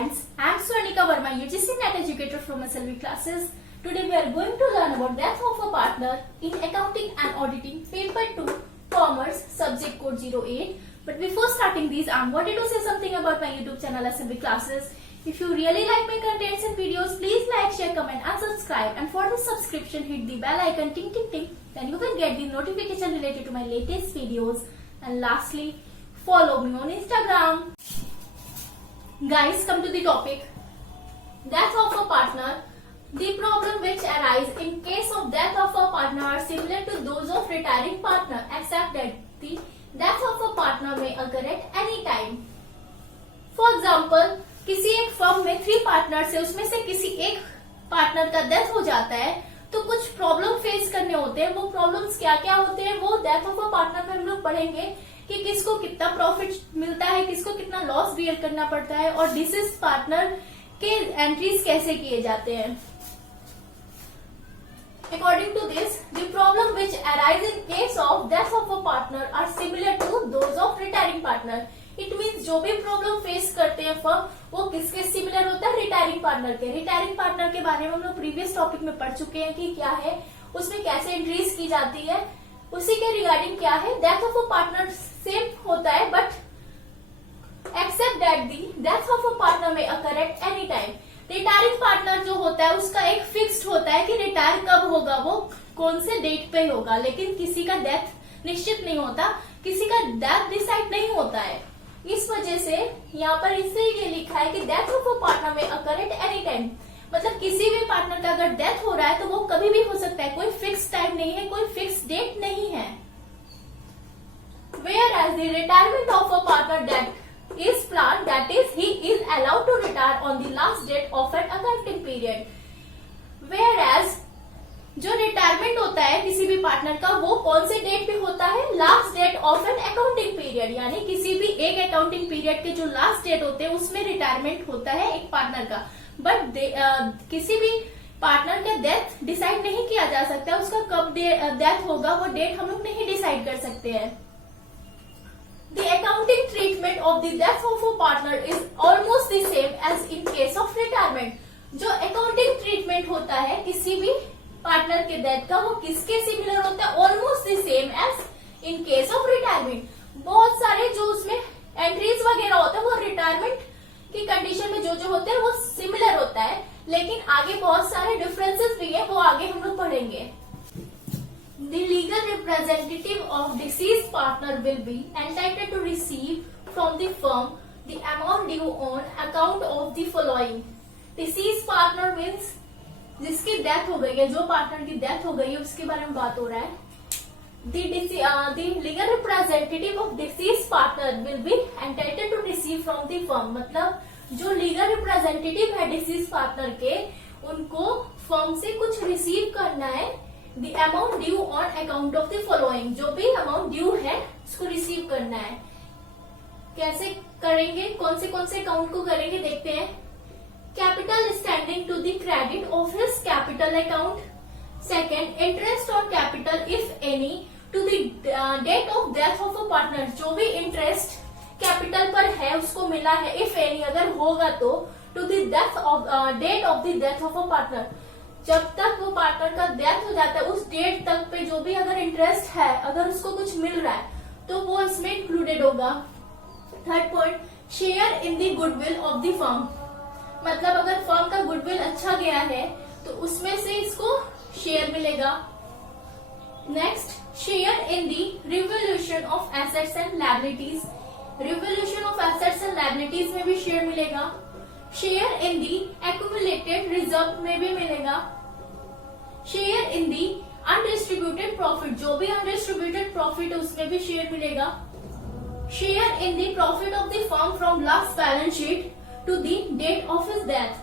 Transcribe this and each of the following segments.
friends, I am Swarnika Verma, UGC NET educator from SLV classes. Today we are going to learn about death of a partner in accounting and auditing, paper 2, commerce, subject code 08. But before starting these, I wanted to say something about my YouTube channel SLV classes. If you really like my contents and videos, please like, share, comment and subscribe. And for the subscription, hit the bell icon ting ting ting. Then you will get the notification related to my latest videos. And lastly, follow me on Instagram. Guys, come to the topic. Death of a partner. The problem which arise in case of death of a partner are similar to those of retiring partner, except that the death of a partner may occur at any time. For example, किसी एक firm में 3 partners है, उसमें से किसी एक partner का death हो जाता है तो कुछ प्रॉब्लम फेस करने होते हैं। वो प्रॉब्लम्स क्या क्या होते हैं वो डेथ ऑफ अ पार्टनर में हम लोग पढ़ेंगे कि किसको कितना प्रॉफिट मिलता है, किसको कितना लॉस बियर करना पड़ता है और डिसीज पार्टनर के एंट्रीज कैसे किए जाते हैं। According to this, the problem which arise in case of death of a partner are similar to those of retiring partner. It means जो भी प्रॉब्लम फेस करते हैं फर्म वो किसके सिमिलर होता है, रिटायरिंग पार्टनर के। रिटायरिंग पार्टनर के बारे में हम लोग प्रीवियस टॉपिक में पढ़ चुके हैं कि क्या है, उसमें कैसे एंट्रीज की जाती है, उसी के रिगार्डिंग क्या है। Death of a partner same होता है but except that the death of a partner में occur at any time. Retiring partner जो होता है उसका एक फिक्स्ड होता है कि रिटायर कब होगा, वो कौन से डेट पे होगा, लेकिन किसी का डेथ निश्चित नहीं होता, किसी का डेथ डिसाइड नहीं होता है। इस वजह से यहाँ पर इससे ये लिखा है कि डेथ ऑफ अ पार्टनर में अकर एट एनी टाइम, मतलब किसी भी पार्टनर का अगर डेथ हो रहा है तो वो कभी भी हो सकता है, कोई फिक्स टाइम नहीं है, कोई फिक्स डेट नहीं है। Whereas the retirement of a partner death is planned, that is he is allowed to retire on the last date of an accounting period. Whereas जो रिटायरमेंट होता है किसी भी पार्टनर का वो कौन से डेट पे होता है, last date of an accounting period, यानी किसी भी एक अकाउंटिंग पीरियड के जो लास्ट डेट होते हैं उसमें रिटायरमेंट होता है एक पार्टनर का। बट किसी भी पार्टनर का डेथ डिसाइड नहीं किया जा सकता, उसका कब डेथ होगा वो डेट हम लोग नहीं डिसाइड कर सकते हैं। The accounting treatment of the death of a partner is almost the same as in case of retirement. जो अकाउंटिंग ट्रीटमेंट होता है किसी भी पार्टनर के डेथ का वो किसके सिमिलर होता है, almost the same as in case of retirement. बहुत सारे जो उसमें एंट्रीज वगैरह होता है वो रिटायरमेंट की कंडीशन में जो होते हैं वो सिमिलर होता है, लेकिन आगे बहुत सारे डिफरेंसेस भी है, वो आगे हम लोग पढ़ेंगे। The legal representative of deceased partner will be entitled to receive from the firm the amount due on account of the following. Deceased partner means जिसकी डेथ हो गई है, जो पार्टनर की डेथ हो गई है उसके बारे में बात हो रहा है। The legal representative of deceased partner will be entitled to receive from the firm, मतलब जो लीगल रिप्रेजेंटेटिव है डिसीज पार्टनर के उनको फर्म से कुछ रिसीव करना है। The amount due on account of the following, जो भी अमाउंट ड्यू है उसको रिसीव करना है। कैसे करेंगे, कौन से अकाउंट को करेंगे देखते हैं। Capital standing to the credit of his capital account. Second, interest on capital if any to the date of death of a partner, जो भी इंटरेस्ट कैपिटल पर है उसको मिला है, इफ एनी अगर होगा तो, to the date of the death of a partner, जब तक वो पार्टनर का डेथ हो जाता है उस डेट तक पे जो भी अगर इंटरेस्ट है, अगर उसको कुछ मिल रहा है तो वो इसमें इंक्लूडेड होगा। Third point, share in the goodwill of the firm, मतलब अगर फर्म का गुडविल अच्छा गया है तो उसमें से इसको शेयर मिलेगा। Next, share in the revolution of assets and liabilities, revolution of assets and liabilities में भी शेयर मिलेगा। Share in the accumulated reserve में भी मिलेगा। Share in the undistributed profit, जो भी अनडिस्ट्रीब्यूटेड प्रॉफिट है उसमें भी शेयर मिलेगा। Share in the profit of the firm from last balance sheet to the date of his death,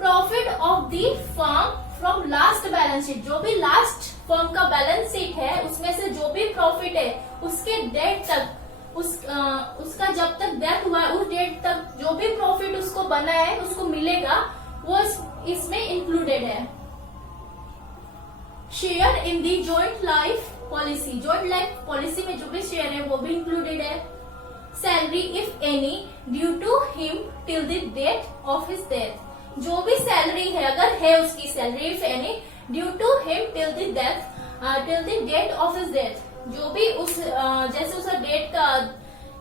profit of the firm from last balance sheet, जो भी last firm का balance sheet है उसमें से जो भी प्रॉफिट है उसके डेट तक, उसका जब तक डेथ हुआ है उस डेट तक जो भी प्रॉफिट उसको बना है उसको मिलेगा, वो इसमें इंक्लूडेड है। Share in the joint life policy, joint life policy में जो भी शेयर है वो भी इंक्लूडेड है। Salary if any due to him till the date of his death. जो भी सैलरी है, अगर है उसकी salary if any due to him till the date of his death, जो भी उस जैसे उसका डेट का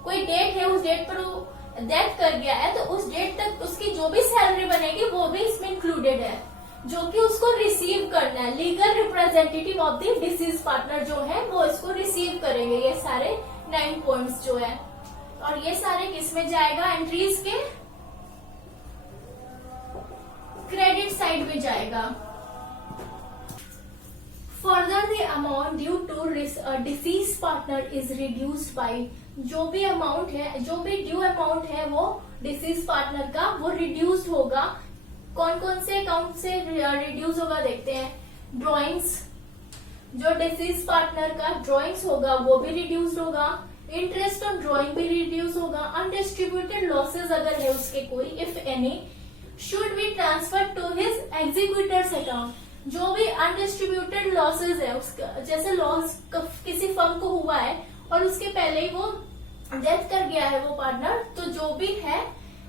कोई डेट है, उस डेट पर वो डेथ कर गया है, तो उस डेट तक उसकी जो भी सैलरी बनेगी वो भी इसमें इंक्लूडेड है, जो कि उसको रिसीव करना है। Legal representative of the deceased partner जो है वो इसको रिसीव करेंगे। ये सारे 9 पॉइंट्स जो है, और ये सारे किस में जाएगा, एंट्रीज के क्रेडिट साइड में जाएगा। Further the amount due to deceased partner is reduced by, जो भी अमाउंट है, जो भी ड्यू अमाउंट है वो डिसीज पार्टनर का वो रिड्यूस्ड होगा। कौन कौन से अकाउंट से रिड्यूस होगा देखते हैं। ड्रॉइंग्स, जो डिसीज पार्टनर का ड्रॉइंग्स होगा वो भी रिड्यूस होगा। इंटरेस्ट ऑन ड्रॉइंग भी रिड्यूस होगा। अनडिस्ट्रीब्यूटेड लॉसेज अगर है उसके कोई, if any, should be transfer to his executors account. जो भी अनडिस्ट्रीब्यूटेड लॉसेज है उसका, जैसे लॉस किसी फर्म को हुआ है और उसके पहले ही वो डेथ कर गया है वो पार्टनर, तो जो भी है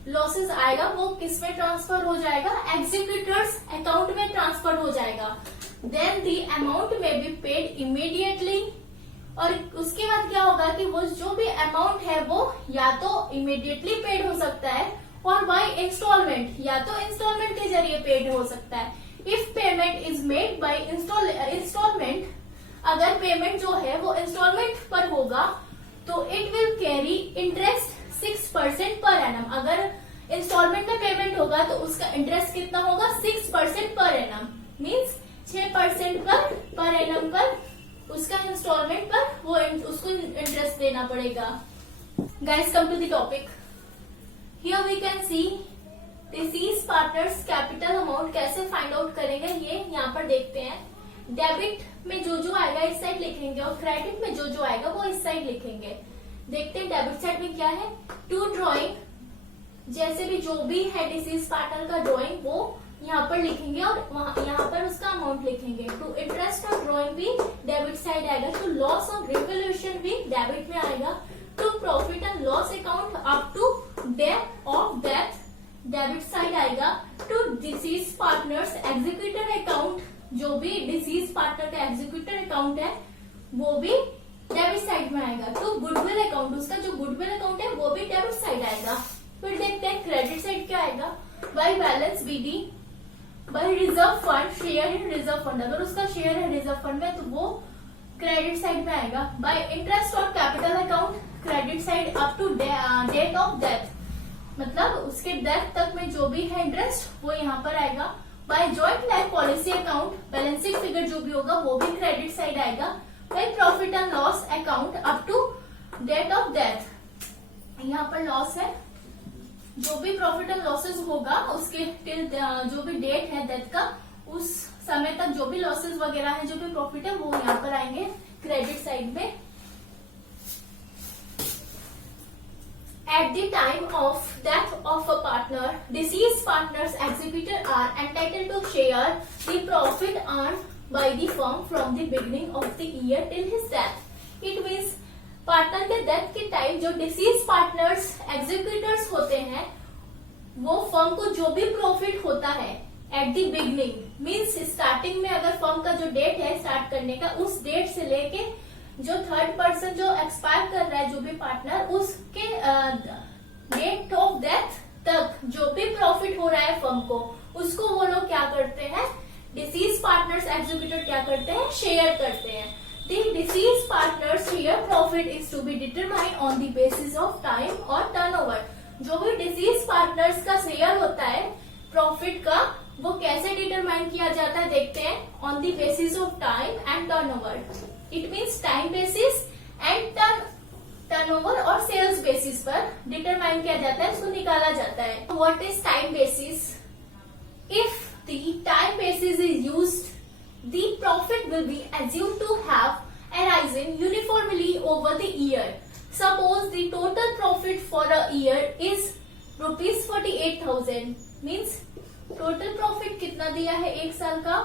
लॉसेस आएगा वो किस में ट्रांसफर हो जाएगा, एग्जीक्यूटर्स अकाउंट में ट्रांसफर हो जाएगा। देन द अमाउंट में बी पेड इमीडिएटली, और उसके बाद क्या होगा कि वो जो भी अमाउंट है वो या तो इमीडिएटली पेड हो सकता है और बाय इंस्टॉलमेंट, या तो इंस्टॉलमेंट के जरिए पेड हो सकता है। If payment is made by instalment, अगर पेमेंट जो है वो इंस्टॉलमेंट पर होगा तो it will carry interest 6% per annum. अगर इंस्टॉलमेंट में पेमेंट होगा तो उसका इंटरेस्ट कितना होगा, 6% per annum, means 6% per annum पर उसका इंस्टॉलमेंट पर वो उसको इंटरेस्ट देना पड़ेगा। Guys, come to the topic. Here we can see deceased partner's capital amount कैसे फाइंड आउट करेंगे, ये यहाँ पर देखते हैं। डेबिट में जो आएगा इस साइड लिखेंगे और क्रेडिट में जो आएगा वो इस साइड लिखेंगे। देखते हैं डेबिट साइड में क्या है। टू ड्रॉइंग, जैसे भी जो भी है डिसीज पार्टनर का ड्रॉइंग वो यहाँ पर लिखेंगे और यहाँ पर उसका अमाउंट लिखेंगे। टू इंटरेस्ट ऑन ड्रॉइंग भी डेबिट साइड आएगा। टू लॉस ऑन रिवोल्यूशन भी डेबिट में आएगा। To profit and loss account up to date of death debit side आएगा। To deceased partners executor account, जो भी डिसीज पार्टनर का एग्जीक्यूटर अकाउंट है वो भी डेबिट साइड में आएगा। तो गुडविल अकाउंट, उसका जो गुडविल अकाउंट है वो भी डेबिट साइड आएगा। फिर देखते हैं क्रेडिट साइड क्या आएगा। By balance BD, by reserve fund, share in reserve fund, अगर उसका शेयर है रिजर्व फंड में तो वो क्रेडिट साइड में आएगा। By interest on capital account, credit side up to date of death, मतलब उसके डेथ तक में जो भी है इंटरेस्ट वो यहाँ पर आएगा। By joint life policy account, balancing figure जो भी होगा वो भी क्रेडिट साइड आएगा। By profit and loss account up to date of death, यहाँ पर लॉस है, जो भी प्रॉफिट एंड लॉसेस होगा उसके टिल जो भी डेट है डेथ का, उस समय तक जो भी लॉसेस वगैरह है, जो भी प्रॉफिट है वो यहाँ पर आएंगे क्रेडिट साइड में। At the time of death of a partner, deceased partner's executor are entitled to share the profit earned by the firm from the beginning of the year till his death. It means partner के death के time जो disease partners executors होते हैं वो firm को जो भी profit होता है at the beginning, means starting में, अगर फर्म का जो डेट है स्टार्ट करने का उस डेट से लेके जो थर्ड पर्सन जो एक्सपायर कर रहा है जो भी पार्टनर, उसके डेट ऑफ डेथ तक जो भी प्रॉफिट हो रहा है फर्म को, उसको वो लोग क्या करते हैं, डिसीज पार्टनर्स एग्जीक्यूटर क्या करते हैं, शेयर करते हैं। The deceased partner's share profit is to be determined on the basis of time और turnover। जो भी डिसीज पार्टनर्स का शेयर होता है प्रॉफिट का वो कैसे डिटरमाइन किया जाता है देखते हैं। On the basis of time and turnover, it means time basis and turnover और सेल्स बेसिस पर डिटरमाइन किया जाता है, इसको निकाला जाता है। What is time basis? If the time basis is used, the profit will be assumed to have arisen uniformly over the year. Suppose the total profit for a year is rupees 48,000, means total profit कितना दिया है एक साल का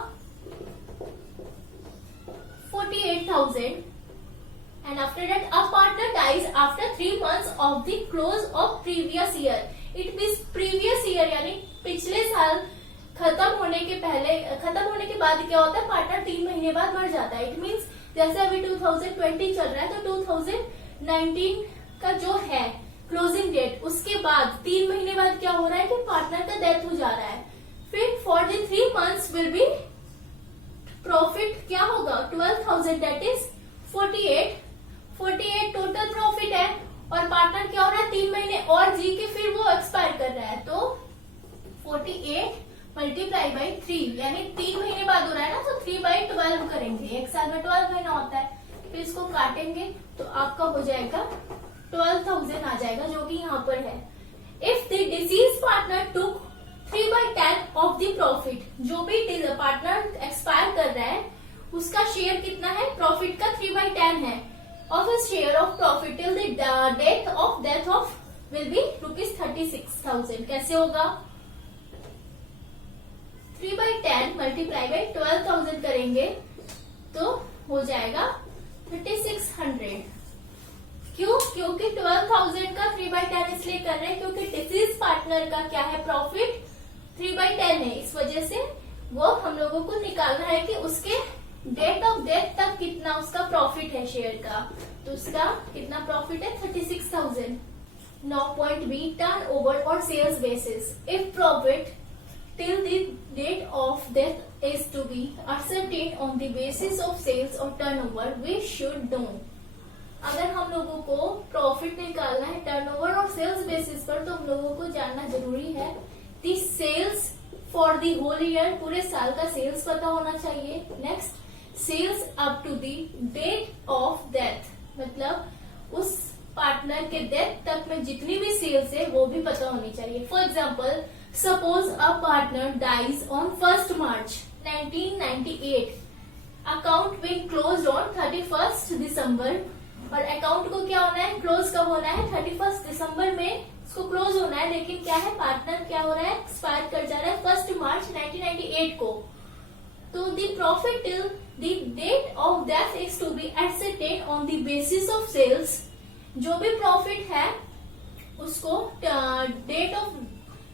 48,000 and after that a partner dies after 3 months of the close of previous year. It means previous year यानी पिछले साल खत्म होने के बाद क्या होता है, पार्टनर 3 महीने बाद मर जाता है. इट मीन्स जैसे अभी 2020 चल रहा है तो 2019 का जो है क्लोजिंग डेट, उसके बाद 3 महीने बाद क्या हो रहा है कि पार्टनर का डेथ हो जा रहा है. फिर for the 3 months will be profit क्या होगा 12,000, दैट इज 48 टोटल प्रॉफिट है. और पार्टनर क्या हो रहा है 3 महीने और जी के फिर वो एक्सपायर कर रहा है. तो 48 मल्टीप्लाई बाई 3 यानी 3 महीने बाद हो रहा है ना, तो 3/12 करेंगे. एक साल में 12 महीना होता है. फिर इसको काटेंगे तो आपका हो जाएगा 12,000 आ जाएगा, जो कि यहाँ पर है. If the deceased partner took 3/10 of the profit, जो भी पार्टनर एक्सपायर कर रहा है उसका शेयर कितना है, प्रॉफिट का 3/10 है. Of his share of profit till the date of death of will be ₹36,000. कैसे होगा 3/10 मल्टीप्लाई बाई 12,000 करेंगे तो हो जाएगा 3600. क्यों? क्योंकि 12,000 का 3/10 इसलिए कर रहे हैं क्योंकि डिसीज पार्टनर का क्या है, प्रॉफिट 3/10 है. इस वजह से वो हम लोगों को निकालना है कि उसके डेट ऑफ डेथ तक कितना उसका प्रॉफिट है शेयर का. तो उसका कितना प्रॉफिट है 36,000. Now point B, turnover or sales basis. If profit till the date of death is to be ascertained on the basis of sales or turnover, we should know. अगर हम लोगों को प्रॉफिट निकालना है टर्नओवर और sales basis पर, तो हम लोगों को जानना जरूरी है the sales for the whole year, पूरे साल का सेल्स पता होना चाहिए. Next sales up to the date of death, मतलब उस पार्टनर के डेथ तक में जितनी भी सेल्स है वो भी पता होनी चाहिए. For example suppose a partner dies on 1 March 1998, account will close on 31 December. और अकाउंट को क्या होना है, क्लोज कब होना है 31 दिसंबर में इसको क्लोज होना है. लेकिन क्या है, पार्टनर क्या हो रहा है, एक्सपायर कर जा रहा है 1 March 1998 को. तो the profit till the date of death is to be एसेटेड on the basis of sales. जो भी प्रॉफिट है उसको डेट ऑफ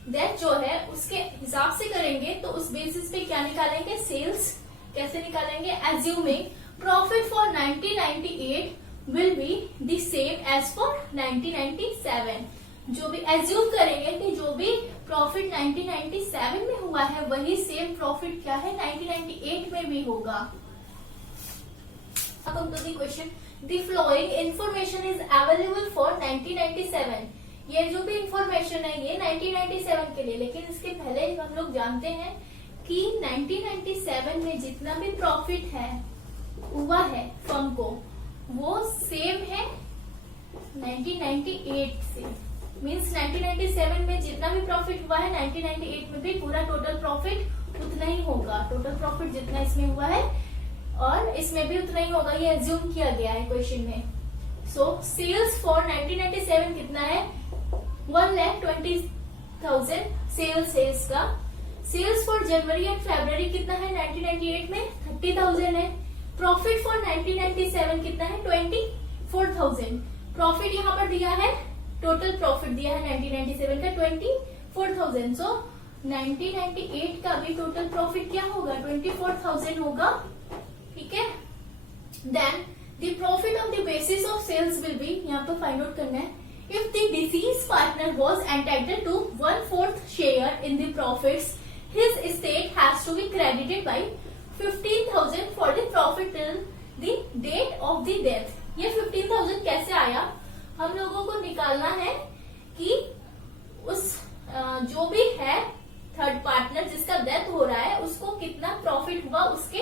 डेथ जो है उसके हिसाब से करेंगे. तो उस बेसिस पे क्या निकालेंगे, सेल्स कैसे निकालेंगे, assuming profit for 1998 will be the same as for 1997. जो भी एज्यूम करेंगे कि जो भी प्रॉफिट 1997 में हुआ है वही सेम प्रॉफिट क्या है 1998 में भी होगा. अब हम तो question, the flowing information is available for 1997. ये जो भी इंफॉर्मेशन है ये 1997 के लिए, लेकिन इसके पहले हम लोग जानते हैं कि 1997 में जितना भी प्रॉफिट है हुआ है फर्म को वो सेम है 1998 से. मींस 1997 में जितना भी प्रॉफिट हुआ है 1998 में भी पूरा टोटल प्रॉफिट उतना ही होगा. टोटल प्रॉफिट जितना इसमें हुआ है और इसमें भी उतना ही होगा, ये एज्यूम किया गया है क्वेश्चन में. सो सेल्स फॉर 1997 कितना है 1,20,000 सेल्स है इसका. सेल्स फॉर जनवरी एंड फरवरी कितना है 1998 में 30,000 है. प्रॉफिट फॉर 1997 कितना है 24,000. प्रॉफिट यहाँ पर दिया है, टोटल प्रॉफिट दिया है 1997 का 24,000. सो 1998 का भी टोटल प्रॉफिट क्या होगा 24,000 होगा. ठीक है. Then the profit on the basis of sales will be, यहाँ पर फाइंड आउट करना है, if the deceased partner was entitled to 1/4 share in the profits, his estate has to be credited by 15,000 for the profit till the date of the death. ये 15,000 कैसे आया, हम लोगों को निकालना है कि उस जो भी है थर्ड पार्टनर जिसका डेथ हो रहा है उसको कितना प्रॉफिट हुआ उसके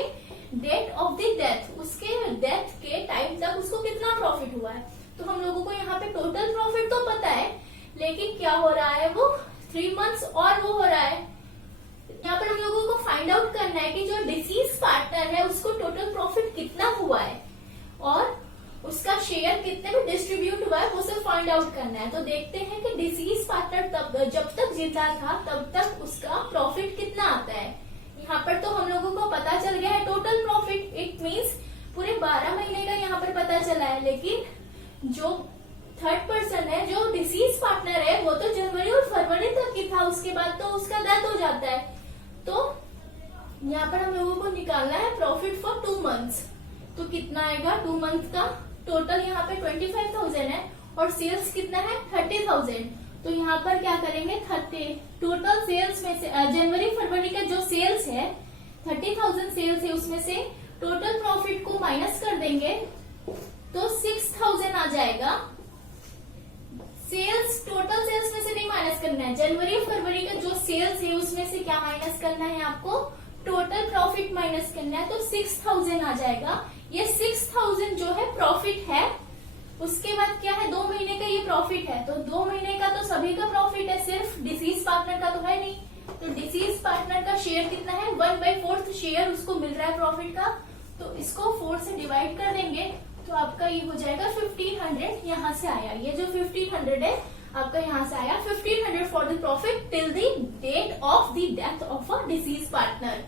डेट ऑफ द डेथ, उसके डेथ के टाइम तक उसको कितना प्रॉफिट हुआ है. तो हम लोगों को यहाँ पे टोटल प्रॉफिट तो पता है, लेकिन क्या हो रहा है वो 3 months और वो हो रहा है. यहाँ पर हम लोगों को फाइंड आउट करना है कि जो डिसीज पार्टनर है उसको टोटल प्रॉफिट कितना हुआ है और उसका शेयर कितने में डिस्ट्रीब्यूट हुआ है वो सब फाइंड आउट करना है. तो देखते हैं कि डिसीज पार्टनर जब तक जिंदा था तब तक उसका प्रॉफिट कितना आता है. यहाँ पर तो हम लोगों को पता चल गया है टोटल प्रॉफिट. इट मीन्स पूरे 12 महीने का यहाँ पर पता चला है, लेकिन जो थर्ड पर्सन है, जो डिसीज पार्टनर है, वो तो जनवरी और फरवरी तक ही था, उसके बाद तो उसका डेथ हो जाता है। तो यहाँ पर हम लोगों को निकालना है प्रॉफिट फॉर 2 मंथ्स। तो कितना आएगा 2 मंथ का? टोटल यहाँ पे 25,000 है और सेल्स कितना है 30,000। तो यहाँ पर क्या करेंगे, 30 टोटल सेल्स में से जनवरी फरवरी का जो सेल्स है 30,000 सेल्स है, उसमें से टोटल प्रॉफिट को माइनस कर देंगे तो 6,000 आ जाएगा। सेल्स टोटल सेल्स में से नहीं माइनस करना है, जनवरी फरवरी का जो सेल्स है उसमें से क्या माइनस करना है आपको, टोटल प्रॉफिट माइनस करना है। तो 6,000 आ जाएगा। ये 6,000 जो है प्रॉफिट है। उसके बाद क्या है, 2 महीने का ये प्रॉफिट है। तो 2 महीने का तो सभी का प्रॉफिट है, सिर्फ डिसीज पार्टनर का तो है नहीं। तो डिसीज पार्टनर का शेयर कितना है, 1/4 शेयर उसको मिल रहा है प्रॉफिट का। तो इसको 4 से डिवाइड कर देंगे तो आपका ये हो जाएगा 1500। यहाँ से आया ये जो 1500 है आपका, यहाँ से आया 1500 for the profit till the date of the death of a deceased partner.